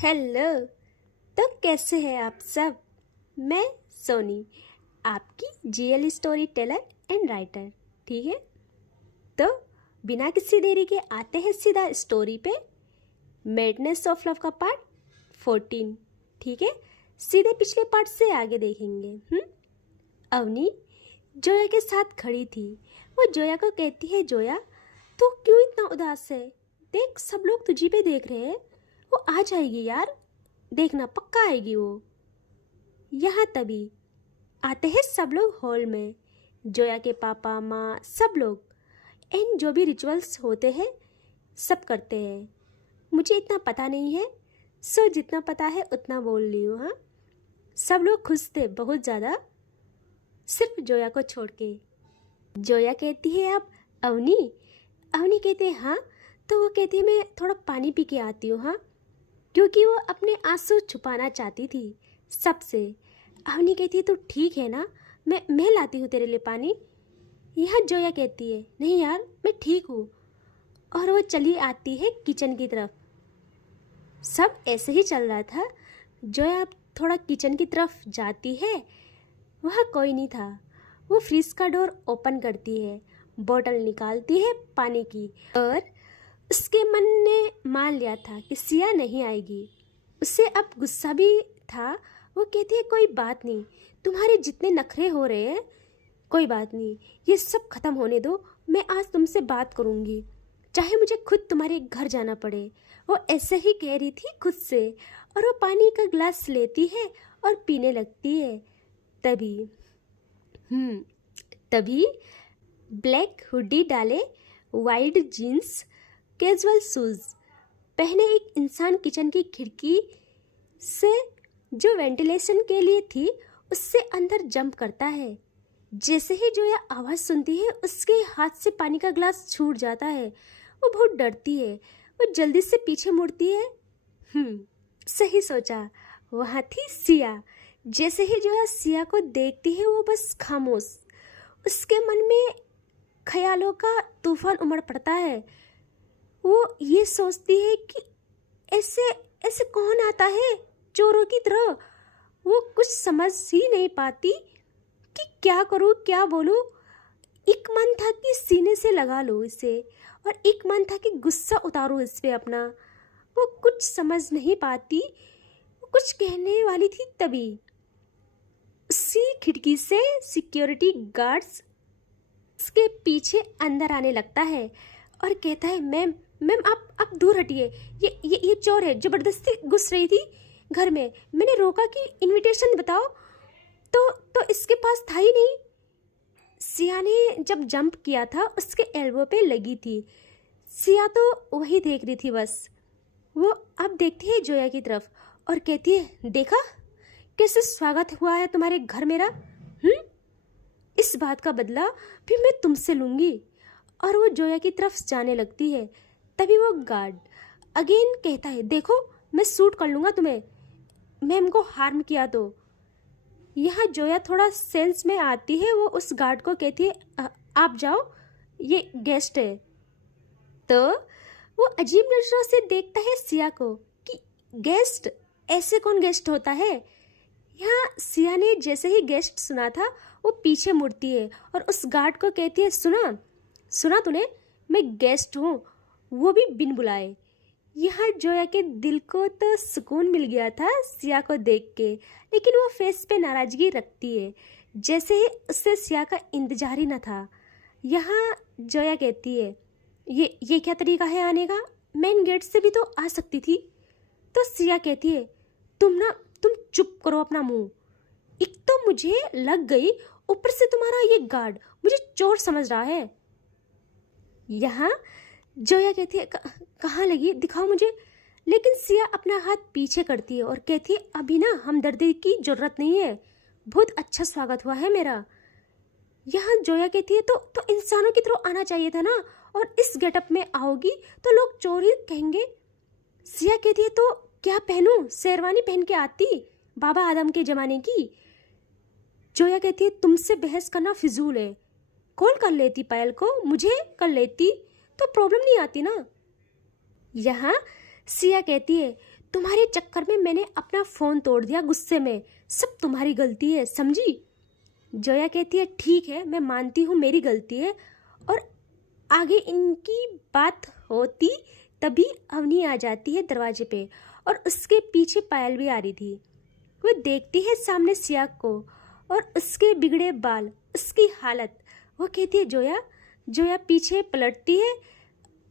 Hello. तो कैसे हैं आप सब। मैं सोनी, आपकी GL story teller and writer. ठीक है, तो बिना किसी देरी के आते हैं सीधा स्टोरी पे। मैडनेस ऑफ लव का पार्ट 14। ठीक है, सीधे पिछले पार्ट से आगे देखेंगे। अवनी जोया के साथ खड़ी थी। वो जोया को कहती है, जोया तू क्यों इतना उदास है? देख, सब लोग तुझी पे देख रहे हैं। वो आ जाएगी यार, देखना पक्का आएगी वो। यहाँ तभी आते हैं सब लोग हॉल में। जोया के पापा माँ सब लोग एंड जो भी रिचुअल्स होते हैं सब करते हैं। मुझे इतना पता नहीं है, सो जितना पता है उतना बोल ली हूँ। हाँ, सब लोग खुश थे बहुत ज़्यादा, सिर्फ जोया को छोड़ के। जोया कहती है अब अवनी। अवनी कहते हैं हाँ। तो वो कहती है मैं थोड़ा पानी पी के आती हूँ। हाँ, क्योंकि वो अपने आंसू छुपाना चाहती थी सबसे। अवनी कहती है तू ठीक है ना, मैं लाती हूँ तेरे लिए पानी। यहाँ जोया कहती है नहीं यार मैं ठीक हूँ, और वो चली आती है किचन की तरफ। सब ऐसे ही चल रहा था। जोया अब थोड़ा किचन की तरफ जाती है, वहाँ कोई नहीं था। वो फ्रिज का डोर ओपन करती है, बोतल निकालती है पानी की, और उसके मन ने मान लिया था कि सिया नहीं आएगी। उससे अब गुस्सा भी था। वो कहती है कोई बात नहीं, तुम्हारे जितने नखरे हो रहे हैं कोई बात नहीं, ये सब खत्म होने दो। मैं आज तुमसे बात करूँगी, चाहे मुझे खुद तुम्हारे घर जाना पड़े। वो ऐसे ही कह रही थी खुद से, और वो पानी का ग्लास लेती है और पीने लगती है। तभी ब्लैक हुडी डाले, वाइट जीन्स, कैजुअल शूज़ पहने एक इंसान किचन की खिड़की से, जो वेंटिलेशन के लिए थी, उससे अंदर जंप करता है। जैसे ही जो यह आवाज़ सुनती है उसके हाथ से पानी का ग्लास छूट जाता है। वो बहुत डरती है, वो जल्दी से पीछे मुड़ती है। सही सोचा, वहाँ थी सिया। जैसे ही जो है सिया को देखती है वो बस खामोश। उसके मन में ख्यालों का तूफान उमड़ पड़ता है। वो ये सोचती है कि ऐसे ऐसे कौन आता है चोरों की तरह। वो कुछ समझ ही नहीं पाती कि क्या करूं क्या बोलूं। एक मन था कि सीने से लगा लो इसे, और एक मन था कि गुस्सा उतारूं इस पे अपना। वो कुछ समझ नहीं पाती, वो कुछ कहने वाली थी तभी उसी खिड़की से सिक्योरिटी गार्ड्स उसके पीछे अंदर आने लगता है और कहता है मैम मैम आप दूर हटिए, ये चोर है, ज़बरदस्ती घुस रही थी घर में, मैंने रोका कि इनविटेशन बताओ तो इसके पास था ही नहीं। सिया ने जब जंप किया था उसके एल्बो पे लगी थी। सिया तो वही देख रही थी बस। वो अब देखती है जोया की तरफ और कहती है देखा कैसे स्वागत हुआ है तुम्हारे घर मेरा। इस बात का बदला भी मैं तुमसे लूँगी। और वो जोया की तरफ जाने लगती है। तभी वो गार्ड अगेन कहता है देखो मैं शूट कर लूँगा तुम्हें, मैम को हार्म किया तो। यहाँ जोया थोड़ा सेंस में आती है। वो उस गार्ड को कहती है आप जाओ, ये गेस्ट है। तो वो अजीब नजरों से देखता है सिया को कि गेस्ट, ऐसे कौन गेस्ट होता है। यहाँ सिया ने जैसे ही गेस्ट सुना था वो पीछे मुड़ती है और उस गार्ड को कहती है सुना तूने, मैं गेस्ट हूँ, वो भी बिन बुलाए। यहाँ जोया के दिल को तो सुकून मिल गया था सिया को देख के, लेकिन वो फेस पे नाराजगी रखती है जैसे ही उससे सिया का इंतजार ही न था। यहाँ जोया कहती है ये क्या तरीका है आने का, मेन गेट से भी तो आ सकती थी। तो सिया कहती है तुम चुप करो अपना मुंह। एक तो मुझे लग गई, ऊपर से तुम्हारा ये गार्ड मुझे चोर समझ रहा है। यहाँ जोया कहती है कहाँ लगी, दिखाओ मुझे। लेकिन सिया अपना हाथ पीछे करती है और कहती है अभी ना हमदर्दी की जरूरत नहीं है, बहुत अच्छा स्वागत हुआ है मेरा। यहाँ जोया कहती है तो इंसानों की तरह आना चाहिए था ना, और इस गेटअप में आओगी तो लोग चोर ही कहेंगे। सिया कहती है तो क्या पहनूं, शेरवानी पहन के आती बाबा आदम के ज़माने की। जोया कहती है तुमसे बहस करना फिजूल है, कॉल कर लेती पायल को, मुझे कर लेती तो प्रॉब्लम नहीं आती ना। यहाँ सिया कहती है तुम्हारे चक्कर में मैंने अपना फ़ोन तोड़ दिया गुस्से में, सब तुम्हारी गलती है, समझी? जोया कहती है ठीक है, मैं मानती हूँ मेरी गलती है। और आगे इनकी बात होती तभी अवनी आ जाती है दरवाजे पे और उसके पीछे पायल भी आ रही थी। वो देखती है सामने सिया को और उसके बिगड़े बाल, उसकी हालत। वो कहती है जोया। जोया पीछे पलटती है,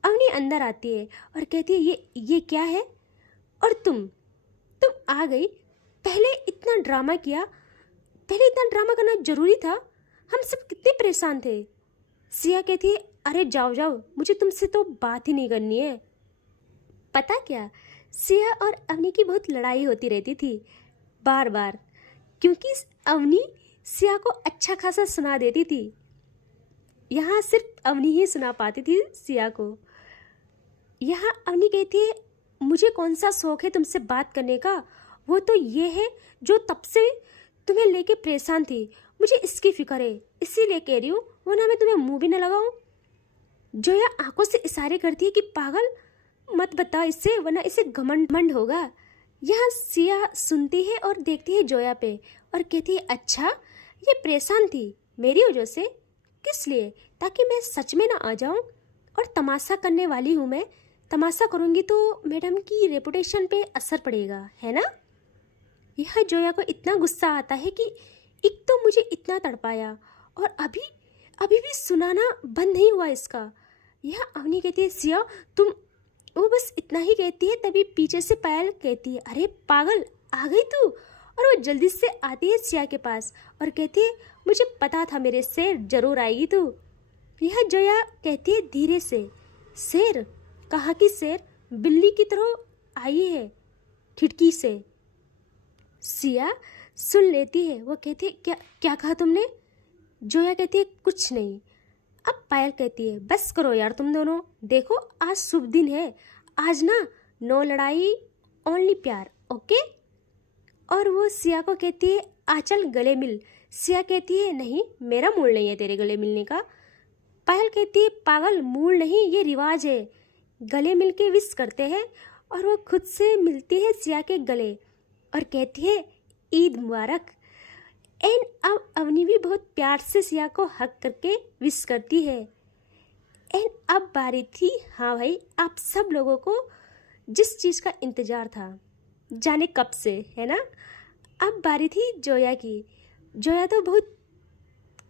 अवनी अंदर आती है और कहती है ये क्या है? और तुम आ गई। पहले इतना ड्रामा किया, पहले इतना ड्रामा करना जरूरी था? हम सब कितने परेशान थे। सिया कहती है अरे जाओ जाओ, मुझे तुमसे तो बात ही नहीं करनी है। पता क्या, सिया और अवनी की बहुत लड़ाई होती रहती थी बार बार, क्योंकि अवनी सिया को अच्छा खासा सुना देती थी। यहाँ सिर्फ अवनी ही सुना पाती थी सिया को। यहाँ अवनी कहती है मुझे कौन सा शौक है तुमसे बात करने का, वो तो ये है जो तब से तुम्हें लेके परेशान थी, मुझे इसकी फिक्र है, इसीलिए कह रही हूँ, वरना मैं तुम्हें मुंह भी न लगाऊं। जोया आंखों से इशारे करती है कि पागल मत बता इससे, वरना इसे घमंड होगा। यहाँ सिया सुनती है और देखती है जोया पे और कहती है अच्छा, ये परेशान थी मेरी वजह से? किस लिए? ताकि मैं सच में ना आ जाऊं। और तमाशा करने वाली हूँ मैं, तमाशा करूँगी तो मैडम की रेपुटेशन पे असर पड़ेगा, है ना? यह जोया को इतना गुस्सा आता है कि एक तो मुझे इतना तड़पाया और अभी भी सुनाना बंद नहीं हुआ इसका। यह अवनी कहती है सिया तुम, वो बस इतना ही कहती है तभी पीछे से पायल कहती है अरे पागल आ गई तू। और वो जल्दी से आती है सिया के पास और कहती है मुझे पता था मेरे शेर जरूर आएगी तू। यह जोया कहती है धीरे से शेर? कहा कि शेर? बिल्ली की तरह आई है खिड़की से। सिया सुन लेती है, वो कहती है क्या क्या कहा तुमने? जोया कहती है कुछ नहीं। अब पायल कहती है बस करो यार तुम दोनों, देखो आज शुभ दिन है, आज ना नो लड़ाई ओनली प्यार, ओके? और वो सिया को कहती है आचल गले मिल। सिया कहती है नहीं, मेरा मूड नहीं है तेरे गले मिलने का। पायल कहती है पागल, मूड नहीं, ये रिवाज है, गले मिल के विश करते हैं। और वो खुद से मिलती है सिया के गले और कहती है ईद मुबारक। एंड अब अवनी भी बहुत प्यार से सिया को हक करके विश करती है। एंड अब बारी थी, हाँ भाई, आप सब लोगों को जिस चीज़ का इंतज़ार था जाने कब से, है ना? अब बारी थी जोया की। जोया तो बहुत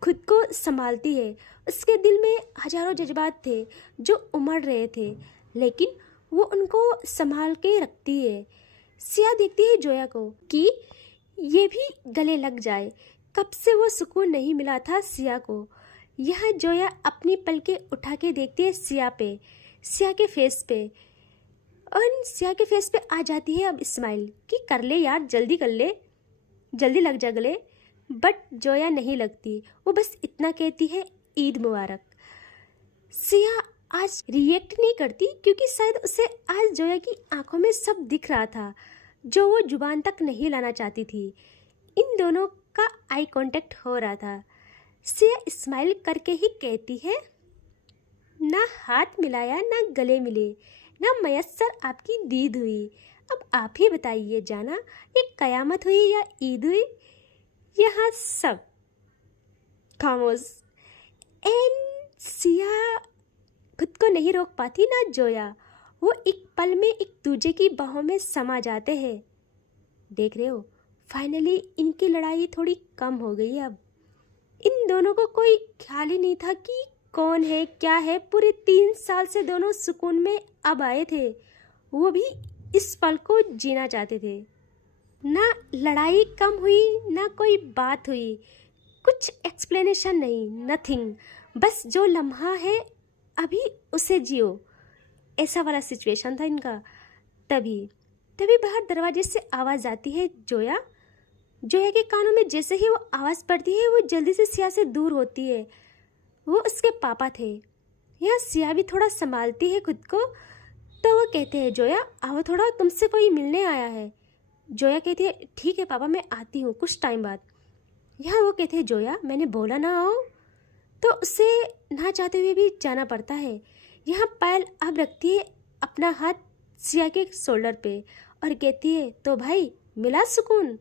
खुद को संभालती है, उसके दिल में हजारों जज्बात थे जो उमड़ रहे थे, लेकिन वो उनको संभाल के रखती है। सिया देखती है जोया को कि ये भी गले लग जाए, कब से वो सुकून नहीं मिला था सिया को। यह जोया अपनी पलकें उठा के देखती है सिया पे, सिया के फेस पे, और सिया के फेस पे आ जाती है अब स्माइल कि कर ले यार, जल्दी कर ले, जल्दी लग जा गले। बट जोया नहीं लगती, वो बस इतना कहती है ईद मुबारक। सिया आज रिएक्ट नहीं करती क्योंकि शायद उसे आज जोया की आंखों में सब दिख रहा था जो वो जुबान तक नहीं लाना चाहती थी। इन दोनों का आई कांटेक्ट हो रहा था। सिया स्माइल करके ही कहती है ना हाथ मिलाया ना गले मिले, ना मयस्सर आपकी दीद हुई, अब आप ही बताइए जाना, ये कयामत हुई या ईद हुई? यहाँ सब खामोश। एंड सिया खुद को नहीं रोक पाती ना जोया, वो एक पल में एक दूजे की बाहों में समा जाते हैं। देख रहे हो, फाइनली इनकी लड़ाई थोड़ी कम हो गई। अब इन दोनों को कोई ख्याल ही नहीं था कि कौन है क्या है। पूरे 3 साल से दोनों सुकून में अब आए थे, वो भी इस पल को जीना चाहते थे। ना लड़ाई कम हुई ना कोई बात हुई, कुछ एक्सप्लेनेशन नहीं, नथिंग, बस जो लम्हा है अभी उसे जियो, ऐसा वाला सिचुएशन था इनका। तभी बाहर दरवाजे से आवाज़ आती है जोया के कानों में जैसे ही वो आवाज़ पड़ती है वो जल्दी से सिया से दूर होती है। वो उसके पापा थे। यहाँ सिया भी थोड़ा संभालती है खुद को, तो वो कहते हैं जोया आओ थोड़ा, तुमसे कोई मिलने आया है। जोया कहती है ठीक है पापा, मैं आती हूँ कुछ टाइम बाद। यहाँ वो कहते हैं जोया मैंने बोला ना आओ, तो उसे ना चाहते हुए भी जाना पड़ता है। यहाँ पायल अब रखती है अपना हाथ सिया के शोल्डर पे और कहती है तो भाई मिला सुकून।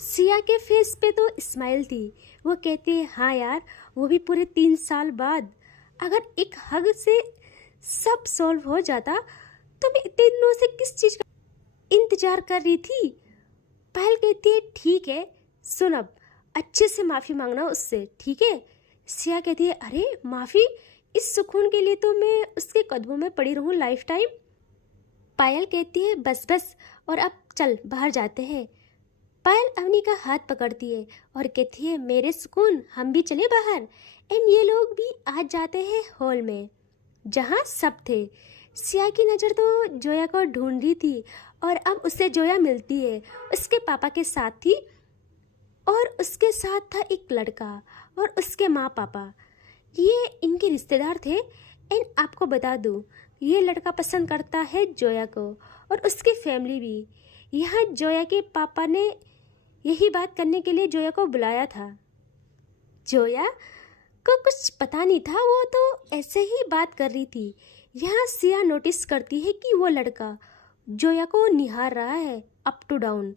सिया के फेस पे तो स्माइल थी। वो कहती है हाँ यार, वो भी पूरे 3 साल बाद। अगर एक हग से सब सॉल्व हो जाता तो मैं इतने दिनों से किस चीज़ का इंतजार कर रही थी। पायल कहती है ठीक है, सुन अब अच्छे से माफ़ी मांगना उससे, ठीक है। सिया कहती है अरे माफ़ी, इस सुकून के लिए तो मैं उसके कदमों में पड़ी रहूं लाइफ टाइम। पायल कहती है बस बस, और अब चल बाहर जाते हैं। पायल अवनी का हाथ पकड़ती है और कहती है मेरे सुकून, हम भी चले बाहर। एंड ये लोग भी आ जाते हैं हॉल में जहाँ सब थे। सिया की नज़र तो जोया को ढूंढ रही थी और अब उससे जोया मिलती है। उसके पापा के साथ थी और उसके साथ था एक लड़का और उसके माँ पापा। ये इनके रिश्तेदार थे। एंड आपको बता दूँ, ये लड़का पसंद करता है जोया को और उसकी फैमिली भी। यहाँ जोया के पापा ने यही बात करने के लिए जोया को बुलाया था। जोया को कुछ पता नहीं था, वो तो ऐसे ही बात कर रही थी। यहाँ सिया नोटिस करती है कि वो लड़का जोया को निहार रहा है अप टू डाउन।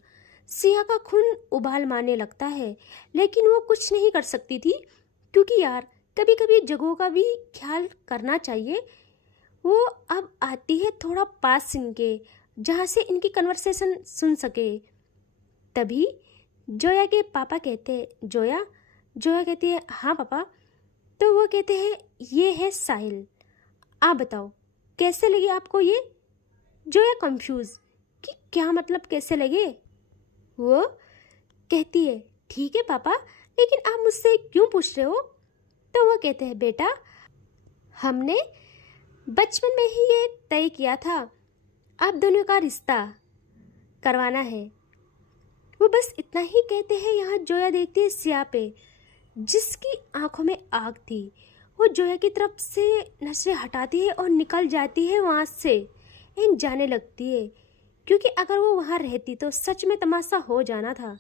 सिया का खून उबाल मारने लगता है, लेकिन वो कुछ नहीं कर सकती थी क्योंकि यार कभी कभी जगहों का भी ख्याल करना चाहिए। वो अब आती है थोड़ा पास इनके, जहाँ से इनकी कन्वर्सेशन सुन सके। तभी जोया के पापा कहते हैं जोया। जोया कहती है हाँ पापा। तो वो कहते हैं ये है साहिल, आप बताओ कैसे लगे आपको ये। जोया कंफ्यूज कि क्या मतलब कैसे लगे। वो कहती है ठीक है पापा, लेकिन आप मुझसे क्यों पूछ रहे हो। तो वो कहते हैं बेटा, हमने बचपन में ही ये तय किया था आप दोनों का रिश्ता करवाना है। वो बस इतना ही कहते हैं। यहाँ जोया देखती है सिया पे, जिसकी आंखों में आग थी। वो जोया की तरफ से नजरें हटाती है और निकल जाती है वहाँ से एंड जाने लगती है, क्योंकि अगर वो वहाँ रहती तो सच में तमाशा हो जाना था।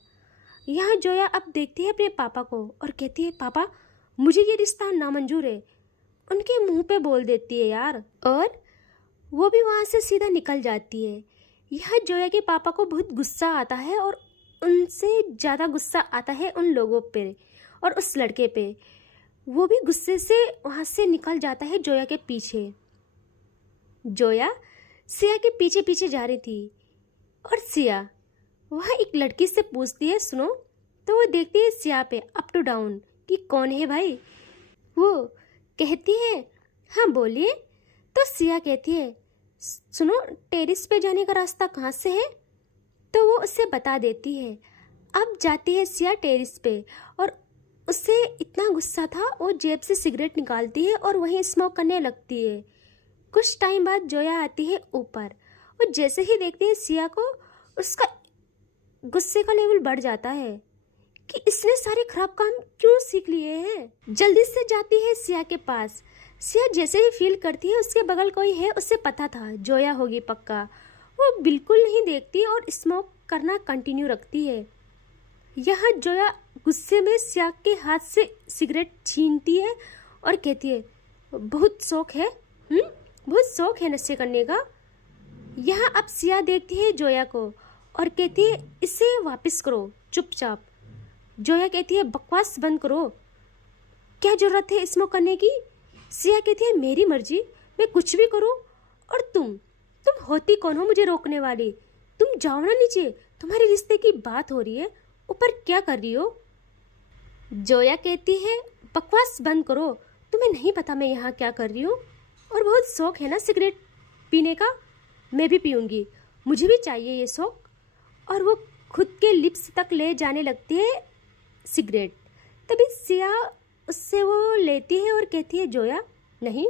यहाँ जोया अब देखती है अपने पापा को और कहती है पापा मुझे ये रिश्ता नामंजूर है। उनके मुंह पे बोल देती है यार, और वो भी वहाँ से सीधा निकल जाती है। यहाँ जोया के पापा को बहुत गुस्सा आता है और उनसे ज़्यादा गुस्सा आता है उन लोगों पे और उस लड़के पे। वो भी गुस्से से वहाँ से निकल जाता है जोया के पीछे। जोया सिया के पीछे पीछे जा रही थी और सिया वहाँ एक लड़की से पूछती है सुनो। तो वो देखती है सिया पे अप टू डाउन कि कौन है भाई। वो कहती है हाँ बोलिए। तो सिया कहती है सुनो टेरिस पे जाने का रास्ता कहाँ से है। तो वो उससे बता देती है। अब जाती है सिया टेरिस पे और उससे इतना गुस्सा था वो जेब से सिगरेट निकालती है और वहीं स्मोक करने लगती है। कुछ टाइम बाद जोया आती है ऊपर और जैसे ही देखती है सिया को, उसका गुस्से का लेवल बढ़ जाता है कि इसने सारे खराब काम क्यों सीख लिए हैं। जल्दी से जाती है सिया के पास। सिया जैसे ही फील करती है उसके बगल कोई है, उससे पता था जोया होगी पक्का। वो बिल्कुल नहीं देखती और स्मोक करना कंटिन्यू रखती है। यहाँ जोया गुस्से में सिया के हाथ से सिगरेट छीनती है और कहती है बहुत शौक है, बहुत शौक है नशे करने का। यहाँ अब सिया देखती है जोया को और कहती है इसे वापस करो चुपचाप। जोया कहती है बकवास बंद करो, क्या जरूरत है स्मोक करने की। सिया कहती है मेरी मर्जी, मैं कुछ भी करूँ। और तुम होती कौन हो मुझे रोकने वाली। तुम जाओ ना नीचे, तुम्हारे रिश्ते की बात हो रही है, ऊपर क्या कर रही हो। जोया कहती है बकवास बंद करो, तुम्हें नहीं पता मैं यहाँ क्या कर रही हूँ। और बहुत शौक है ना सिगरेट पीने का, मैं भी पीऊँगी, मुझे भी चाहिए ये शौक। और वो खुद के लिप्स तक ले जाने लगती है सिगरेट। तभी सिया उससे वो लेती है और कहती है जोया नहीं,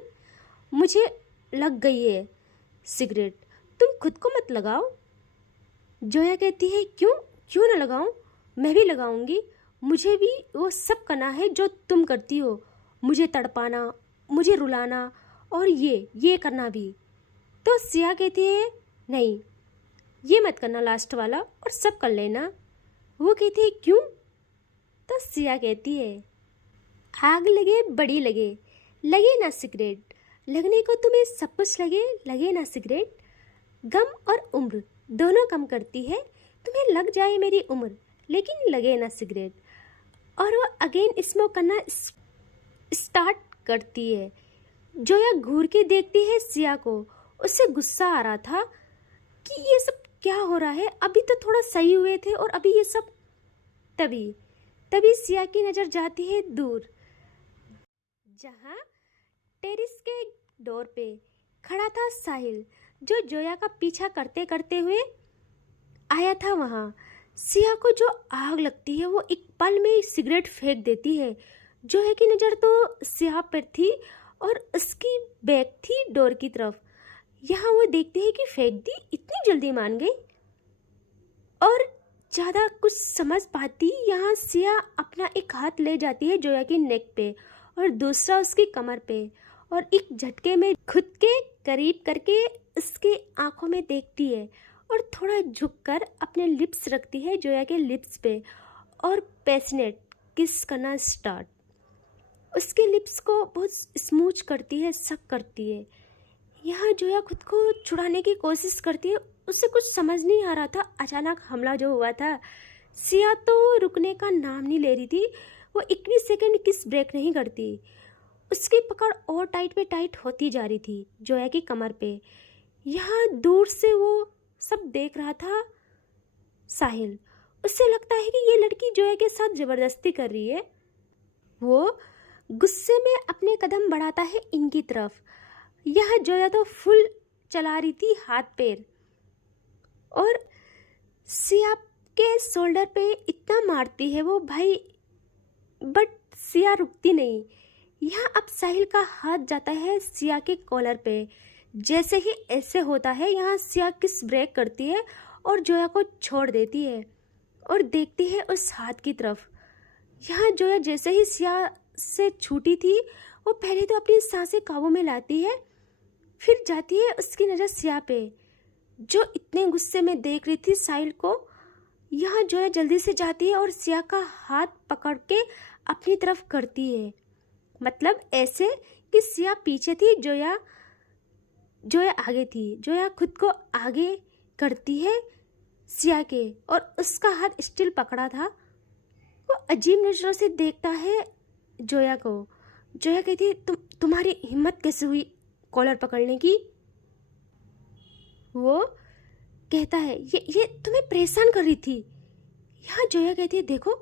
मुझे लग गई है सिगरेट, तुम खुद को मत लगाओ। जोया कहती है क्यों ना लगाऊं, मैं भी लगाऊंगी। मुझे भी वो सब करना है जो तुम करती हो, मुझे तड़पाना, मुझे रुलाना और ये करना भी। तो सिया कहती है नहीं, ये मत करना लास्ट वाला, और सब कर लेना। वो कहती है क्यों। तो सिया कहती है आग लगे बड़ी लगे ना सिगरेट, लगने को तुम्हें सब कुछ लगे ना सिगरेट। गम और उम्र दोनों कम करती है। तुम्हें लग जाए मेरी उम्र लेकिन लगे ना सिगरेट। और वो अगेन स्मोक करना स्टार्ट करती है। जोया घूर के देखती है सिया को। उससे गुस्सा आ रहा था कि ये सब क्या हो रहा है, अभी तो थोड़ा सही हुए थे और अभी ये सब। तभी तभी सिया की नज़र जाती है दूर, जहाँ टेरिस के डोर पे खड़ा था साहिल, जो जोया का पीछा करते करते हुए आया था। वहाँ सिया को जो आग लगती है वो एक पल में सिगरेट फेंक देती है। जोया की नज़र तो सिया पर थी और उसकी बैक थी डोर की तरफ। यहाँ वो देखते हैं कि फेंक दी, इतनी जल्दी मान गई। और ज़्यादा कुछ समझ पाती यहाँ सिया अपना एक हाथ ले जाती है जोया की नेक पे और दूसरा उसकी कमर पे, और एक झटके में खुद के करीब करके उसकी आंखों में देखती है और थोड़ा झुककर अपने लिप्स रखती है जोया के लिप्स पे और पैशनेट किस करना स्टार्ट। उसके लिप्स को बहुत स्मूच करती है, सक करती है। यहाँ जोया खुद को छुड़ाने की कोशिश करती है। उसे कुछ समझ नहीं आ रहा था, अचानक हमला जो हुआ था। सिया तो रुकने का नाम नहीं ले रही थी। वो 21 सेकंड किस ब्रेक नहीं करती। उसकी पकड़ और टाइट पे टाइट होती जा रही थी जोया की कमर पे। यहाँ दूर से वो सब देख रहा था साहिल। उससे लगता है कि ये लड़की जोया के साथ ज़बरदस्ती कर रही है। वो गुस्से में अपने कदम बढ़ाता है इनकी तरफ। यह जोया तो फुल चला रही थी हाथ पैर, और सिया के शोल्डर पे इतना मारती है वो भाई, बट सिया रुकती नहीं। यहाँ अब साहिल का हाथ जाता है सिया के कॉलर पे। जैसे ही ऐसे होता है यहाँ सिया किस ब्रेक करती है और जोया को छोड़ देती है और देखती है उस हाथ की तरफ। यहाँ जोया जैसे ही सिया से छूटी थी वो पहले तो अपनी सांसें काबू में लाती है, फिर जाती है उसकी नज़र सिया पे जो इतने गुस्से में देख रही थी साहिल को। यहाँ जोया जल्दी से जाती है और सिया का हाथ पकड़ के अपनी तरफ करती है, मतलब ऐसे कि सिया पीछे थी, जोया आगे थी। जोया खुद को आगे करती है सिया के और उसका हाथ स्टिल पकड़ा था। वो अजीब नजरों से देखता है जोया को। जोया कहती है तुम्हारी हिम्मत कैसे हुई कॉलर पकड़ने की। वो कहता है ये तुम्हें परेशान कर रही थी। यहाँ जोया कहती है देखो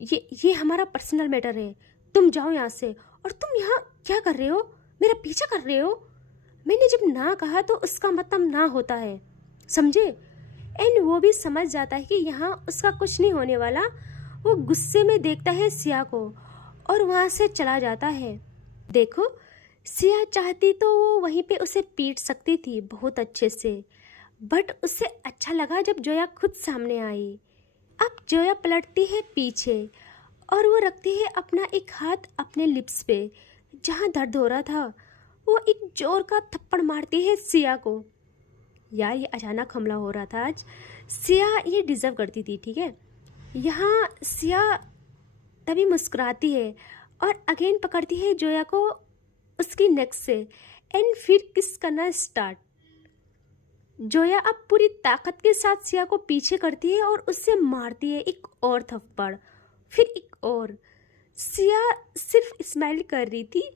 ये हमारा पर्सनल मैटर है, तुम जाओ यहाँ से। और तुम यहाँ क्या कर रहे हो, मेरा पीछा कर रहे हो। मैंने जब ना कहा तो उसका मतलब ना होता है, समझे। एंड वो भी समझ जाता है कि यहाँ उसका कुछ नहीं होने वाला। वो गुस्से में देखता है सिया को और वहाँ से चला जाता है। देखो सिया चाहती तो वो वहीं पे उसे पीट सकती थी बहुत अच्छे से, बट उसे अच्छा लगा जब जोया खुद सामने आई। अब जोया पलटती है पीछे और वो रखती है अपना एक हाथ अपने लिप्स पे जहाँ दर्द हो रहा था। वो एक जोर का थप्पड़ मारती है सिया को। यार ये अचानक हमला हो रहा था आज, सिया ये डिज़र्व करती थी, ठीक है। यहाँ सिया तभी मुस्कुराती है और अगेन पकड़ती है जोया को उसकी नेक से एंड फिर किस करना स्टार्ट। जोया अब पूरी ताकत के साथ सिया को पीछे करती है और उससे मारती है एक और थप्पड़, फिर एक और। सिया सिर्फ स्माइल कर रही थी।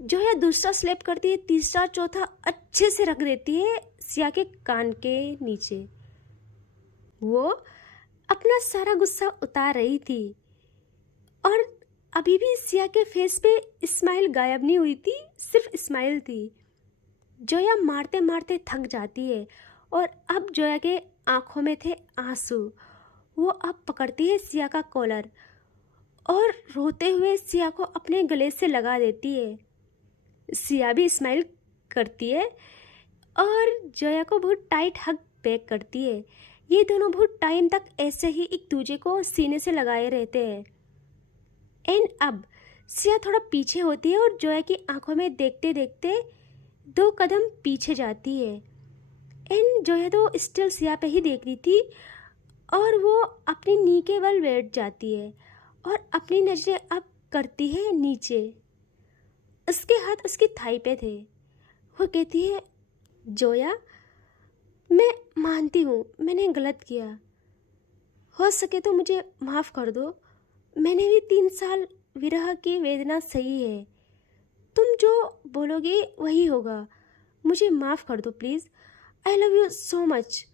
जोया दूसरा स्लैप करती है, तीसरा चौथा अच्छे से रख देती है सिया के कान के नीचे। वो अपना सारा गुस्सा उतार रही थी और अभी भी सिया के फेस पे स्माइल गायब नहीं हुई थी, सिर्फ स्माइल थी। जोया मारते मारते थक जाती है और अब जोया के आंखों में थे आंसू। वो अब पकड़ती है सिया का कॉलर और रोते हुए सिया को अपने गले से लगा देती है। सिया भी स्माइल करती है और जोया को बहुत टाइट हग बैक करती है। ये दोनों बहुत टाइम तक ऐसे ही एक दूसरे को सीने से लगाए रहते हैं। एंड अब सिया थोड़ा पीछे होती है और जोया की आंखों में देखते देखते 2 कदम पीछे जाती है। एंड जोया तो स्टिल सिया पे ही देख रही थी और वो अपनी नी के बल बैठ जाती है और अपनी नजरें अब करती है नीचे। उसके हाथ उसकी थाई पे थे। वो कहती है जोया मैं मानती हूँ मैंने गलत किया, हो सके तो मुझे माफ़ कर दो। मैंने भी 3 साल विरह की वेदना सही है। तुम जो बोलोगे वही होगा। मुझे माफ़ कर दो please. I love you so much.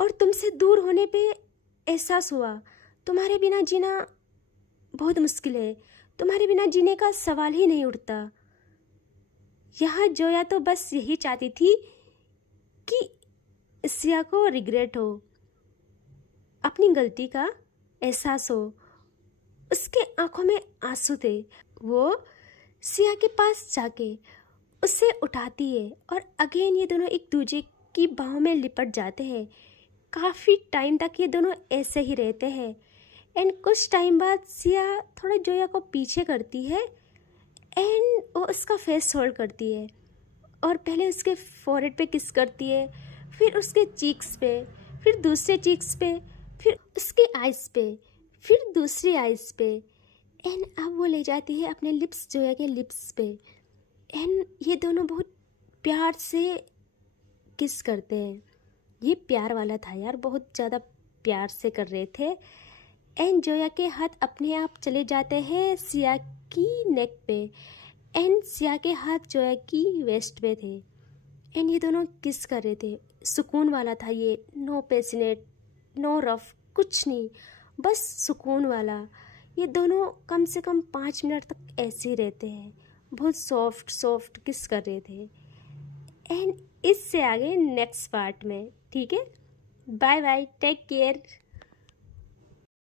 और तुमसे दूर होने पे एहसास हुआ तुम्हारे बिना जीना बहुत मुश्किल है। तुम्हारे बिना जीने का सवाल ही नहीं उठता। यहाँ जोया तो बस यही चाहती थी कि सिया को रिग्रेट हो, अपनी गलती का एहसास हो। उसके आंखों में आंसू थे। वो सिया के पास जाके उसे उठाती है और अगेन ये दोनों एक दूसरे की बाहों में लिपट जाते हैं। काफ़ी टाइम तक ये दोनों ऐसे ही रहते हैं। एंड कुछ टाइम बाद सिया थोड़ा जोया को पीछे करती है एंड वो उसका फेस होल्ड करती है और पहले उसके फोrehead पे किस करती है, फिर उसके चीक्स पे, फिर दूसरे चीक्स पे, फिर उसके आइज़ पे, फिर दूसरी आइज़ पे। एंड अब वो ले जाती है अपने लिप्स जोया के लिप्स पे एंड ये दोनों बहुत प्यार से किस करते हैं। ये प्यार वाला था यार, बहुत ज़्यादा प्यार से कर रहे थे। एंड जोया के हाथ अपने आप चले जाते हैं सिया की नेक पे एंड सिया के हाथ जोया की वेस्ट पे थे एंड ये दोनों किस कर रहे थे। सुकून वाला था ये, नो पैशनेट, नो रफ, कुछ नहीं, बस सुकून वाला। ये दोनों कम से कम 5 मिनट तक ऐसे ही रहते हैं, बहुत सॉफ्ट सॉफ्ट किस कर रहे थे। एंड इससे आगे नेक्स्ट पार्ट में। ठीक है, बाय बाय, टेक केयर।